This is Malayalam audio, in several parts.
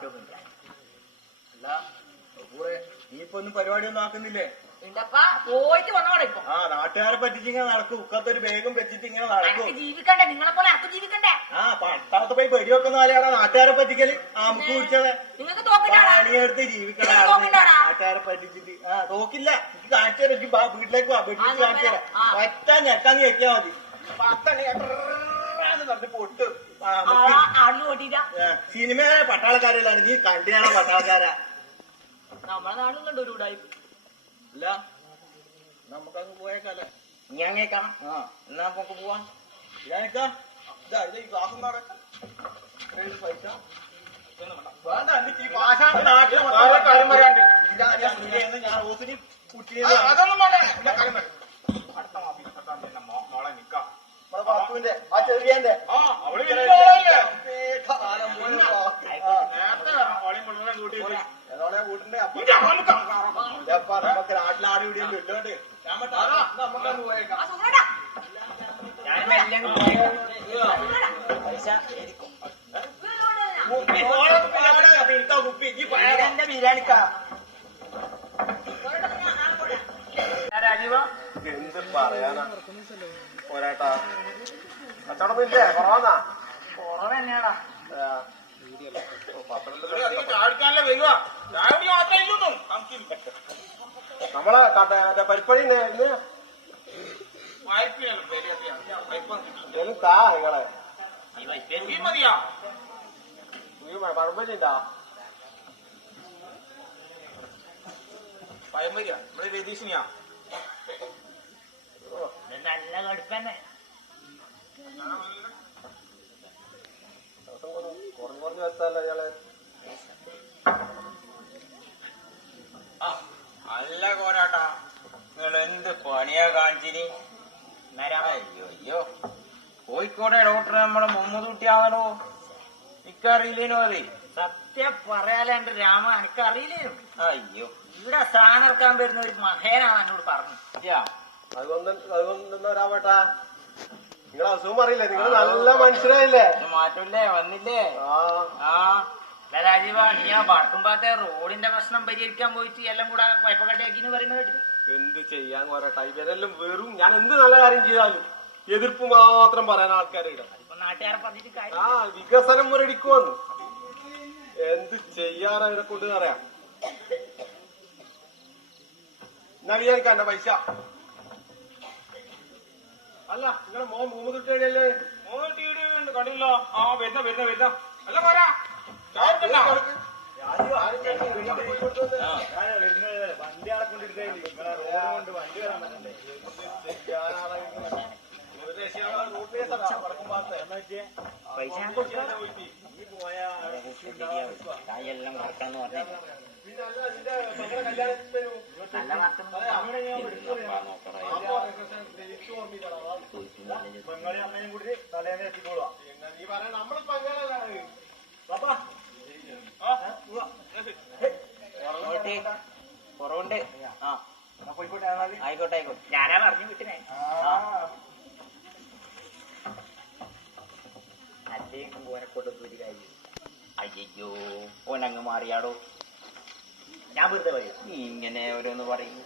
കുഴപ്പമൊന്നുമില്ല. അല്ല നീ ഇപ്പൊ ഒന്നും പരിപാടിയൊന്നും ആക്കുന്നില്ലേ? പോയിട്ട് വന്നോടെ ഇപ്പൊ. ആ നാട്ടുകാരെ പറ്റിച്ചിങ്ങനെ നടക്കും. ഉക്കത്തൊരു വേഗം വെച്ചിട്ട് ഇങ്ങനെ നടക്കും. ജീവിക്കണ്ടേ? നിങ്ങളെ പോലെ അർക്ക് ജീവിക്കണ്ടേ? ആ പട്ടാളത്ത് പോയി വെടിവെക്കുന്ന പോലെയാണോ നാട്ടുകാരെ പറ്റിക്കല്? നമുക്ക് കുടിച്ചത് നിങ്ങൾക്ക് പണിയെടുത്ത് ജീവിക്കണ നാട്ടുകാരെ പറ്റിച്ചിട്ട്. ആ തോക്കില്ല, എനിക്ക് കാണിച്ചു തരാം. വീട്ടിലേക്ക് വാ, വെടിവെച്ച് കാണിച്ചു തരാം. ഒറ്റ ഞെട്ടാന്ന് വെച്ചാ മതി. പറഞ്ഞ് പൊട്ട്. സിനിമ പട്ടാളക്കാരല്ലാണ്, നീ കണ്ടിയാണോ പട്ടാളക്കാരാ? നമ്മളെ നാടും കണ്ടു ഒരു ഉടായി. ഇല്ല, നമുക്കങ്ങ് പോയേക്കല്ലേ? ഞാൻ കേക്കാം. ആ എന്നാ നമുക്ക് പോവാൻ. ഇതാനിക്കാം, ഇതാ ഇത് ഈ ക്ലാസ് നടക്കാം. പൈസ വേണ്ട, എനിക്ക് ഈ ഭാഷ നാട്ടിൽ കാര്യം പറയാണ്ട്. ഞാൻ റോസിന് കുട്ടിയെ അതൊന്നും വേണ്ട. അടുത്ത മോളെ നിക്കാം. നമ്മളെ ബാത്തുവിന്റെ ആ ചെറിയന്റെ നാട്ടിലാടി ഇവിടെയും വെല്ലോണ്ട് നമുക്കങ്ങ് പോയേക്കാം. കുപ്പി ബിരിയാണിക്ക എന്ത് പറയാനാ പോരാട്ടാ. കച്ചവടം ഇല്ലേ? കുറവാന്നാ? കുറവ് തന്നെയാടാ. നമ്മളെ പരിപ്പഴി ഇന്ന് താ നിങ്ങളെ പഴമ്പരിണ്ടാ? പഴമ്പരിയാ ഇവിടെ രതീഷിനിയാ. നല്ല കടുപ്പന്നെ. കുറഞ്ഞു വെച്ചല്ല ഞങ്ങള്. അല്ല കോരാട്ടാ, നിങ്ങൾ എന്ത് പണിയാ കാണിച്ചിനി? അയ്യോ അയ്യോ, കോഴിക്കോട്ടെ ഡോക്ടർ നമ്മളെ മുഹമ്മദ് കുട്ടിയാണല്ലോ. എനിക്കറിയില്ലേനോ അത്. സത്യം പറയാലോ എന്റെ രാമ, എനിക്കറിയില്ലേനു. അയ്യോ, ഇവിടെ സ്ഥാനം ഇറക്കാൻ വരുന്ന ഒരു മഹേനാണ് എന്നോട് പറഞ്ഞു. അതുകൊണ്ട് വരാമേട്ടാ, നിങ്ങളെ അസുഖം അറിയില്ലേ? നിങ്ങൾ നല്ല മനുഷ്യരായില്ലേ? മാറ്റമില്ലേ? വന്നില്ലേ? ആ രാജീവ, നീ ആ വടക്കുംപാത്തെ റോഡിന്റെ പ്രശ്നം പരിഹരിക്കാൻ പോയിട്ട് എല്ലാം കൂടെ പൈപ്പക്കട്ടയാക്കിന്ന് പറയുന്നത് കേട്ടിട്ട്. എന്ത് ചെയ്യാൻ പോരാട്ടാ, ഇവരെല്ലാം വെറും ഞാൻ എന്ത് നല്ല കാര്യം ചെയ്താലും എതിർപ്പ് മാത്രം പറയാൻ ആൾക്കാരുടെ. നാട്ടുകാരെ പറഞ്ഞിട്ട് കാര്യം. ആ വികസനം മുരടിക്കുവന്ന് എന്ത് ചെയ്യാൻ അവരെ കൊണ്ട് പറയാം. എന്നാ വിചാരിക്കാം എന്റെ പൈസ. അല്ല നിങ്ങളെ മോൻ മൂന്ന് കിട്ടിയല്ലേ? കണ്ടില്ല. ആ വരുന്ന അല്ല പോരാ. വണ്ടി അളക്കൊണ്ടിരിക്കേ നിങ്ങളെ റോഡ് കൊണ്ട് വണ്ടി വരാൻ പറ്റണ്ടേ? പൈസ ഞാൻ കൊടുക്കാം. എല്ലാം കറക്കാന്ന് പറഞ്ഞ നല്ല അമ്മയും കൂടി തലേന്ന് എത്തിക്കോളാ. നീ പറയാൻ നമ്മളിപ്പോ അങ്ങനെയല്ല. കുറവുണ്ട്. ആ പോയിക്കോട്ടെ. ആയിക്കോട്ടെ. ഞാനാ പറഞ്ഞു വിട്ടിനെ. അദ്ദേഹം പോനെ കൊണ്ടൊന്നും ഒരു കാര്യം. അയ്യോ, ഓനങ്ങ് മാറിയാടോ. ഞാൻ വെറുതെ പറയും. നീ ഇങ്ങനെ ഓരോന്ന് പറയും.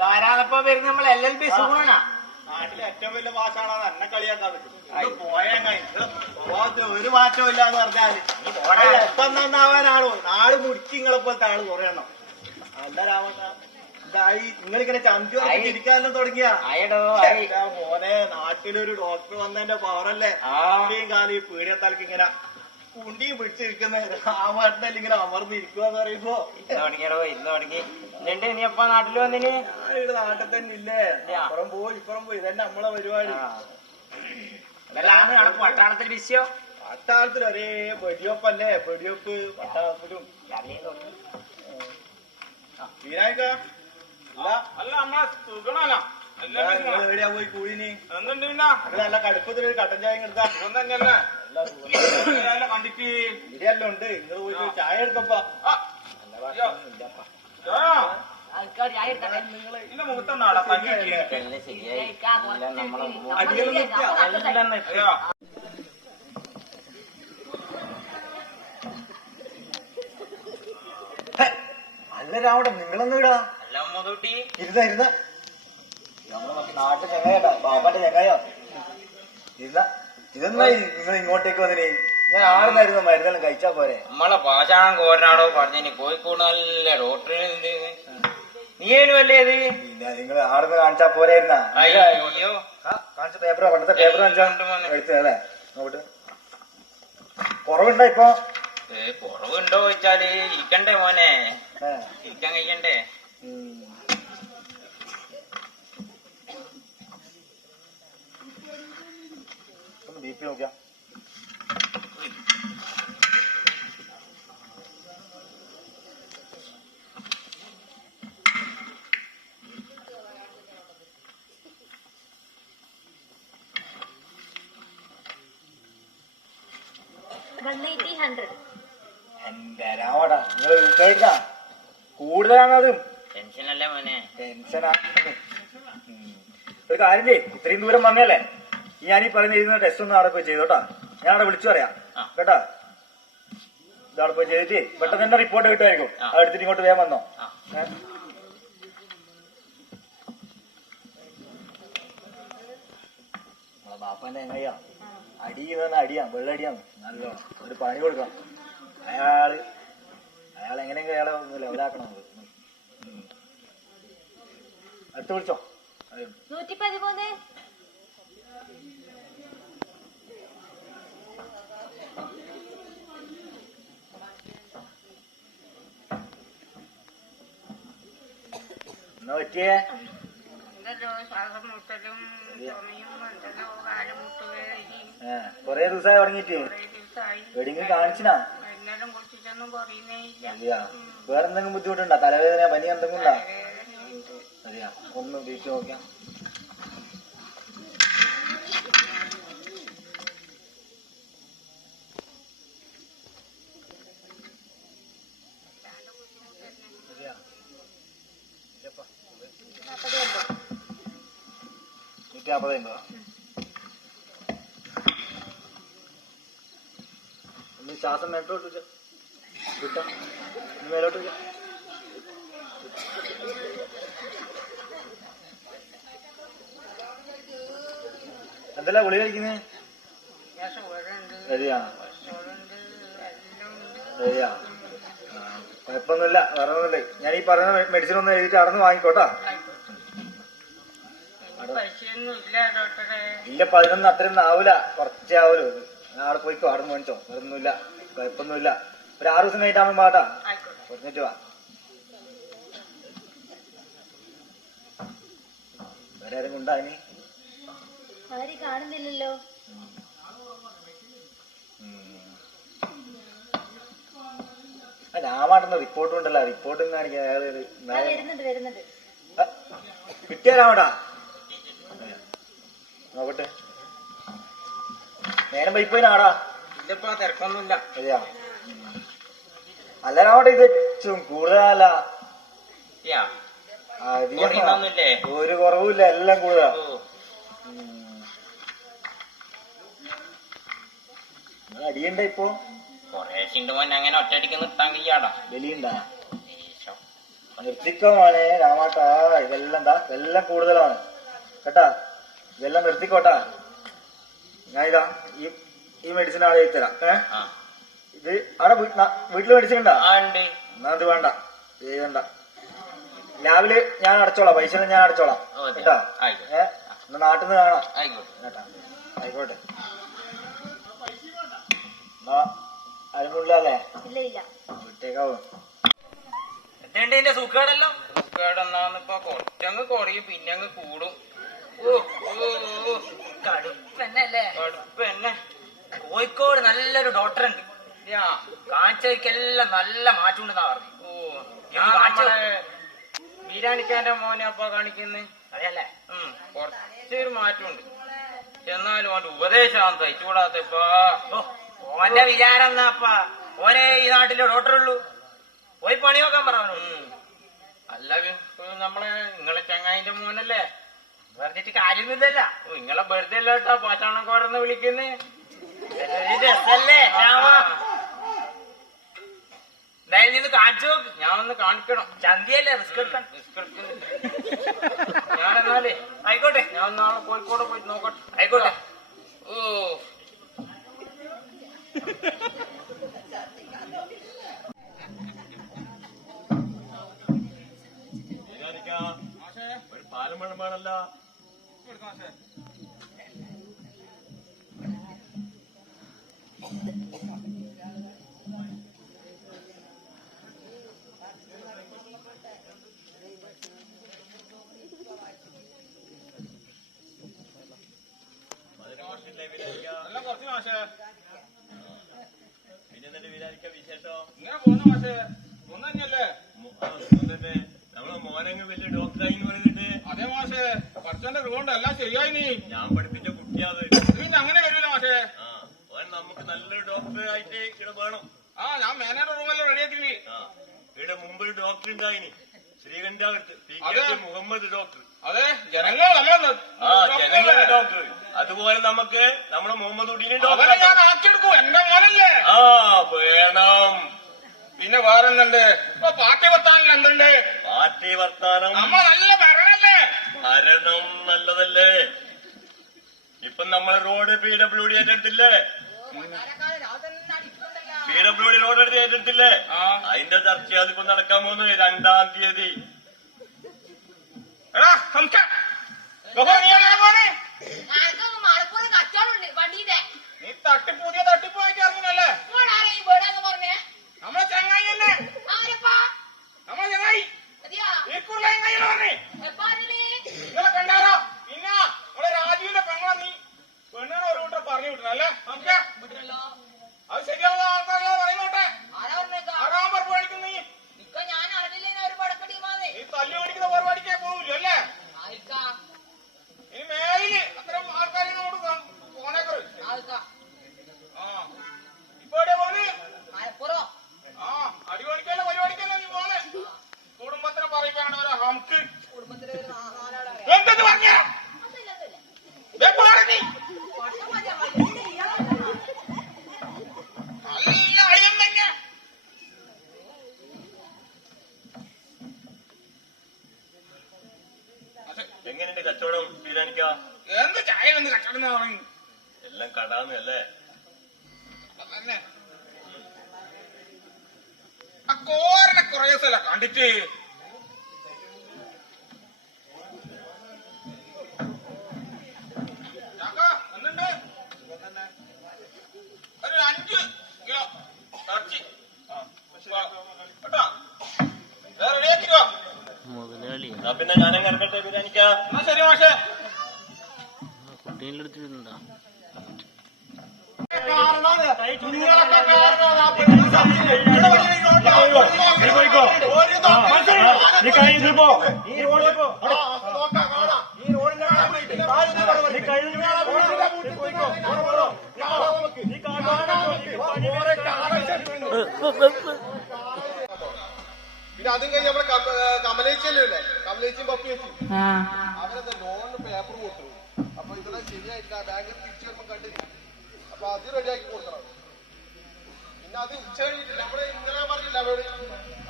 ധാരാളപ്പോ വരുന്ന നമ്മൾ LLB സൂണാ. നാട്ടിലെ ഏറ്റവും വലിയ ഭാഷയാണ് എന്നെ കളിയാക്കാൻ പറ്റും. പോയാൽ ഒരു മാറ്റവും ഇല്ലാന്ന് പറഞ്ഞാല് എപ്പം നന്നാവാനാണോ? നാട് മുടിച്ച് നിങ്ങളെ പോലത്തെ ആള് കുറയണം. എന്താ രാമ ഇതായി നിങ്ങളിങ്ങനെ ചന്തി ഇരിക്കാനെല്ലാം തുടങ്ങിയ മോനെ. നാട്ടിലൊരു ഡോക്ടർ വന്നതിന്റെ പവറല്ലേ ഇത്രയും കാലം ഈ പീഡിയത്താൽക്ക് ഇങ്ങനെ കുണ്ടിയും പിടിച്ചിരിക്കുന്ന രാമാട്ടനല്ല ഇങ്ങനെ അമർന്നിരിക്കുവാന്ന് പറയുമ്പോ തുടങ്ങിയടോ. ഇന്ന് തുടങ്ങി. നീ എപ്പ നാട്ടിൽ വന്നിന്? ഇവിടെ നാട്ടിൽ തന്നെ ഇല്ലേ? ഇപ്പുറം പോയി ഇതന്നെ നമ്മളെ പരിപാടി. പട്ടാളത്തിൽ വിഷയോ? പട്ടാളത്തിൽ ഒരേ വെടിവെപ്പല്ലേ? വെടിവെപ്പ് പട്ടാളത്തിലും. വീരായിക്ക അല്ല നമ്മളെ സുഖണല്ല. എവിടെയാ പോയി കൂടിനി? എന്തുണ്ട് പിന്നെ? നല്ല കടുപ്പത്തിലൊരു കട്ടൻ ചായ എടുക്കാം. തന്നെയല്ലേ കണ്ടിട്ട് ഇവിടെയല്ലോ ഉണ്ട്. നിങ്ങൾ പോയിട്ട് ചായ എടുക്കപ്പാ. ഇല്ല മുഖത്തൊന്നാടാ അല്ല രാവട്ടെ നിങ്ങളൊന്നും ഇടാ അല്ല മുതൂട്ടി ഇരുന്ന നമ്മളെ നാട്ടിൽ ചങ്ങായാ ബാബാന്റെ ചങ്ങായോ ഇതെന്നായി നിങ്ങൾ ഇങ്ങോട്ടേക്ക് വന്നിനെ ഞാൻ ആടുന്നായിരുന്നു മരുന്നെല്ലാം കഴിച്ചാ പോരെ നമ്മളെ പാഷാണം കോരനാടോ പറഞ്ഞു കോഴിക്കോട് നല്ല ഡോക്ടറിന് നീയേനും അല്ലേ ഇത് പിന്നെ നിങ്ങൾ ആടുന്ന് കാണിച്ചാ പോരായിരുന്നാ അയ്യോ കാണിച്ച പേപ്പറോ പണ്ടത്തെ പേപ്പർ കാണിച്ചാ എടുത്തത് അല്ലേ നോട്ട് കുറവുണ്ടോ ഇപ്പൊ കുറവുണ്ടോ ചോദിച്ചാല് ഇരിക്കണ്ടേ മോനെ ഇരിക്കാൻ കഴിയണ്ടേ ബി പി നോക്കിയാ എന്റെ രാവടാ നിങ്ങൾ കേട്ടാ കൂടുതലാണത് ടെൻഷനല്ലേ മോനെ ടെൻഷനാ ഒരു കാര്യം ചെയ്യ് ഇത്രയും ദൂരം വന്നല്ലേ ഞാനീ പറഞ്ഞ എഴുതുന്ന ടെസ്റ്റ് ഒന്ന് അവിടെ പോയി ചെയ്തോട്ടാ ഞാൻ അവിടെ വിളിച്ചു പറയാം കേട്ടാ ഇതവിടെ പോയി ചെയ്തിട്ട് പെട്ടെന്ന് തന്നെ റിപ്പോർട്ട് കിട്ടുമായിരിക്കും അത് എടുത്തിട്ട് ഇങ്ങോട്ട് വേഗം വന്നോ നമ്മളെ ബാപ്പാന്റെ എങ്ങനെയാ അടിയെന്ന് അടിയാ വെള്ളടിയാണ് നല്ലോണം ഒരു പണി കൊടുക്കാം അയാൾ എങ്ങനെയെങ്കിലും അയാളെ ഒന്ന് ലെവലാക്കണം നമുക്ക് അടുത്ത് വിളിച്ചോ 113 എന്നാ പറ്റിയേ ശ്വാസം മുട്ടലും ചുമയും മണ്ടലോ കാലം മുട്ടുകയും കൊറേ ദിവസമായി തുടങ്ങിട്ട് എവിടെയെങ്കിലും കാണിച്ചിനാ എല്ലാരും കുറിച്ചൊന്നും കുറയുന്നേ ഇല്ല അതെയാ വേറെന്തെങ്കിലും ബുദ്ധിമുട്ടുണ്ടോ തലവേദന പനി എന്തെങ്കിലും ഉണ്ടോ അതെയാ ഒന്ന് വീട്ടിൽ നോക്കാം $150 ഒന്ന് ശ്വാസം മേലോട്ട് വിട്ടോ മേലോട്ട് എന്തല്ല ഗുളി കഴിക്കുന്നേ ശരിയാ ശരിയാ കുഴപ്പമൊന്നുമില്ല വേറെ ഒന്നുമില്ല ഞാൻ ഈ പറയുന്ന മെഡിസിൻ ഒന്ന് എഴുതിയിട്ട് അവിടെ നിന്ന് വാങ്ങിക്കോട്ടാ ഇല്ല 11 അത്രയൊന്നും ആവൂല കുറച്ചേ ആവൂലോ അവിടെ പോയിക്കോ അവിടെ മേടിച്ചോ വേറൊന്നുമില്ല കുഴപ്പമൊന്നുമില്ല ഒരു 6 ദിവസം കഴിഞ്ഞിട്ടാകുമ്പോൾ പാട്ടാ കുറഞ്ഞിട്ട് വാ വേറെ ആരും കൊണ്ടാ ഇനി കാണുന്നില്ലല്ലോ രാമാട്ടെന്ന് റിപ്പോർട്ടും ഉണ്ടല്ലോ റിപ്പോർട്ടും കാണിക്കാൻ വരുന്നുണ്ട് കിട്ടിയ രാമടാ നോക്കട്ടെ നേരം പൈപ്പോയിനാടാ ഇതിപ്പോ തിരക്കൊന്നുമില്ല അതെയാ അല്ല രാമട്ടെ ഇത് കൂടുതലല്ല ഒരു കുറവുമില്ല എല്ലാം കൂടുതലാ അടിയണ്ട ഇപ്പൊ കൊറേശിണ്ട് മോനെ അങ്ങനെ ഒറ്റയടിക്ക് നിർത്താൻ കഴിയാടാ ബലിയുണ്ടാ നിർത്തിക്കോ മോനെ രാമാട്ടാ ഇതെല്ലാം കൂടുതലാണ് കേട്ടാ ഇതെല്ലാം നിർത്തിക്കോട്ടാ ഞാൻ ഇതാ ഈ മെഡിസിൻ ആളെ തരാം ഇത് അവിടെ വീട്ടില് മെഡിസിൻ ഉണ്ടാ എന്നാ അത് വേണ്ട ചെയ്യണ്ട ലാബില് ഞാൻ അടച്ചോളാം പൈസ ഞാൻ അടച്ചോളാം കേട്ടാ എന്നാ നാട്ടിൽ നിന്ന് കാണാം കേട്ടാ ആയിക്കോട്ടെ എന്നാ അരുമില്ലല്ലേ വിട്ടേക്കാവോ എന്റെ സുഖേടല്ലോ സുഖേടെന്നാന്നിപ്പോ കുറച്ചങ്ങ് കുറയും പിന്നെ അങ്ങ് കൂടും കടുപ്പന്നല്ലേ കടുപ്പന്നെ കോഴിക്കോട് നല്ലൊരു ഡോക്ടർ ഉണ്ട് കാഴ്ചയ്ക്കെല്ലാം നല്ല മാറ്റമുണ്ടെന്നാ പറഞ്ഞു ബിരിയാണിക്കാരന്റെ മോനെ അപ്പ കാണിക്കുന്നേ അറിയല്ലേ കുറച്ചൊരു മാറ്റമുണ്ട് എന്നാലും അവന്റെ ഉപദേശം തയ്ച്ചുകൂടാത്തപ്പാ ഓന്റെ വിചാരം എന്നാപ്പാ ഓനെ ഈ നാട്ടിലെ ഡോക്ടറുള്ളൂ പോയി പണി നോക്കാൻ പറഞ്ഞു അല്ല നമ്മളെ നിങ്ങളെ ചങ്ങായിന്റെ മോനല്ലേ പറഞ്ഞിട്ട് കാര്യമൊന്നുമില്ലല്ലോ നിങ്ങളെ വെറുതെ അല്ലേട്ടാ പാച്ചാണക്കോരെന്ന് വിളിക്കുന്നേ രസല്ലേ എന്തായാലും ഇത് കാണിച്ചു നോക്ക്. ഞാൻ ഒന്ന് കാണിക്കണം. ചന്തിയല്ലേ റിസ്ക് എടുക്കാൻ. റിസ്ക് എടുക്കുന്നില്ല. ഞാനെന്നാലേ ആയിക്കോട്ടെ, ഞാൻ നാളെ കോഴിക്കോട് പോയി നോക്കട്ടെ. ആയിക്കോട്ടെ. ഓ ഒരു പാലം വേണമാണല്ല. പിന്നെ വിചാരിക്ക വിശേഷം ഇങ്ങനെ പോന്നു മാഷേ. ഒന്നു തന്നെയല്ലേ? തന്നെ നമ്മളെ മോനങ്ങ് വലിയ ഡോക്ടറായി പറഞ്ഞിട്ട്. അതേ മാഷേ, പഠിച്ചോന്റെ കൊണ്ട് എല്ലാം ശരിയായി. നീ ഞാൻ പഠിപ്പിച്ച കുട്ടിയാത്. പിന്നെ അങ്ങനെ വരൂല മാഷേ. നമുക്ക് നല്ലൊരു ഡോക്ടറായിട്ട് ഇവിടെ വേണം. ഞാൻ മാനേജർ റൂമെല്ലാം റെഡിയാക്കി. ഇവിടെ മുമ്പ് ഒരു ഡോക്ടർ ഉണ്ടായിന്, ശ്രീകണ്ഠാകത്ത് മുഹമ്മദ് ഡോക്ടർ. അതെ, ജനങ്ങളുടെ ഡോക്ടർ. അതുപോലെ നമുക്ക് നമ്മുടെ മുഹമ്മദ് ഉടീനെ ഡോക്ടർ ഞാൻ ആക്കിയെടുക്കും. എന്റെ മോനല്ലേ? വേണം. പിന്നെ വേറെ എന്തുണ്ട്? ഇപ്പൊ പാർട്ടി വർത്താനം എന്തുണ്ട്? പാർട്ടി വർത്താനം നമ്മളെ നല്ല ഭരണല്ലേ? ഭരണം നല്ലതല്ലേ? ഇപ്പൊ നമ്മളെ റോഡ് PWD ഏറ്റെടുത്തില്ലേ? PWD റോഡ് എടുത്ത് ഏറ്റെടുത്തില്ലേ? അതിന്റെ ചർച്ച അതിപ്പോ നടക്കാൻ പോകുന്നത് 2-ാം തീയതി. നീ പുതിയ തട്ടിപ്പായിട്ട് ഇറങ്ങുന്നല്ലേ? നമ്മളെ ചങ്ങായി തന്നെ. നമ്മളെ ചങ്ങായി നിങ്ങളെ കണ്ടാരോ? പിന്നെ നമ്മളെ രാജുവിന്റെ പെങ്ങളെ നീ പെണ്ണുകളെ ഒരു കൂട്ടർ പറഞ്ഞു വിട്ടണല്ലേ? നമുക്ക് അത് ശരിയാവുന്ന ആൾക്കാരെ പറയുന്നോട്ടെ. ആറാം പറപ്പ് പഠിക്കുന്ന നീ തല്ലി പഠിക്കുന്ന പരിപാടിക്കേ പോവില്ല അല്ലേ? ഇനി മേലില് അത്തരം ആൾക്കാരെ നോട് പോണേക്കറ്. ഇപ്പൊ എവിടെ പോണ്? അടിപൊളിക്കല്ല പരിപാടിക്കല്ല നീ പോണേ. കുടുംബത്തിനെ പറയിക്കാണ് ഓരോ ഹംക്ക്. എന്തെന്ന് പറഞ്ഞ നീ നല്ല അളിയൻ തന്നെ. എങ്ങനെയുണ്ട് കച്ചവടം തീരാനിക്ക? എന്ത് ചായ എന്ത് കച്ചവടം പറഞ്ഞു? എല്ലാം കടാന്ന് അല്ലേ? അതന്നെ. ആ കോരനെ കുറേ സ്ഥല കണ്ടിട്ട് എന്തുണ്ട്? ഒരു 5 കിലോ ഇറച്ചി കേട്ടോ. റെഡിയാക്കിക്കോ. പിന്നെ ഞാനങ്ങ് ഇറങ്ങട്ടെ ബിരിയാണിക്ക. എന്നാ ശരി മാഷേ. കുട്ടികളെടുത്തിട്ടുണ്ടോ? പിന്നെ അതും കഴിഞ്ഞ് നമ്മളെ കമലേച്ചല്ലേ, കമലേച്ചിയും പപ്പിയേച്ചി അവരെന്താ ലോണിന് പേപ്പർ കൊടുത്തു. അപ്പൊ ഇതൊക്കെ ശരിയായിട്ടില്ല, ബാങ്കിൽ തിരിച്ചു വരുമ്പോ കണ്ടില്ല. അപ്പൊ അത് റെഡിയാക്കി കൊടുക്കണം. പിന്നെ അത് ഉച്ച കഴിഞ്ഞിട്ടില്ല, നമ്മള് ഇന്നലെ പറഞ്ഞില്ല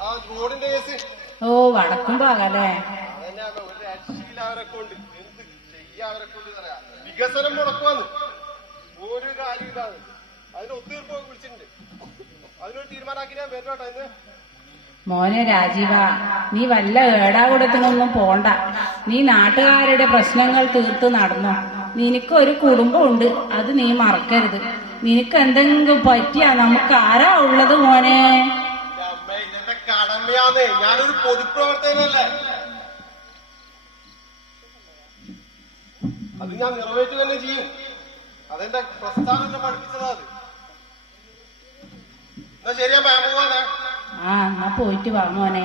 ആ റോഡിന്റെ കേസ്. വടക്കും പോകല്ലേ? അതന്നെ ഒരു രക്ഷയില്ല അവരെ കൊണ്ട്. എന്ത് ചെയ്യാ അവരെ കൊണ്ട് പറയാ? വികസനം മുടക്കുവാന്ന് ഒരു കാര്യം ഇല്ലാതെ അതിന് ഒത്തുതീർപ്പ് വിളിച്ചിട്ടുണ്ട്. അതിനൊരു തീരുമാനമാക്കി ഞാൻ വരണോട്ടോ ഇന്ന്. മോനെ രാജീവ, നീ വല്ല ഏടാകൂടത്തിനൊന്നും പോണ്ട. നീ നാട്ടുകാരുടെ പ്രശ്നങ്ങൾ തീർത്ത് നടന്നോ. നിനക്കൊരു കുടുംബമുണ്ട്, അത് നീ മറക്കരുത്. നിനക്ക് എന്തെങ്കിലും പറ്റിയാ നമുക്ക് ആരാ ഉള്ളത് മോനെ? അമ്മ ഇതെന്റെ കടമയാന്നേ, ഞാനൊരു പൊതുപ്രവർത്തകനല്ലേ. അത് ഞാൻ നിറവേറ്റുക തന്നെ ചെയ്യും. അതെന്റെ പ്രസ്ഥാനം എന്നെ പഠിപ്പിച്ചതാ അത്. എന്നാ ശരിയാ പോവാനേ. എന്നാ പോയിട്ട് വാ മോനെ.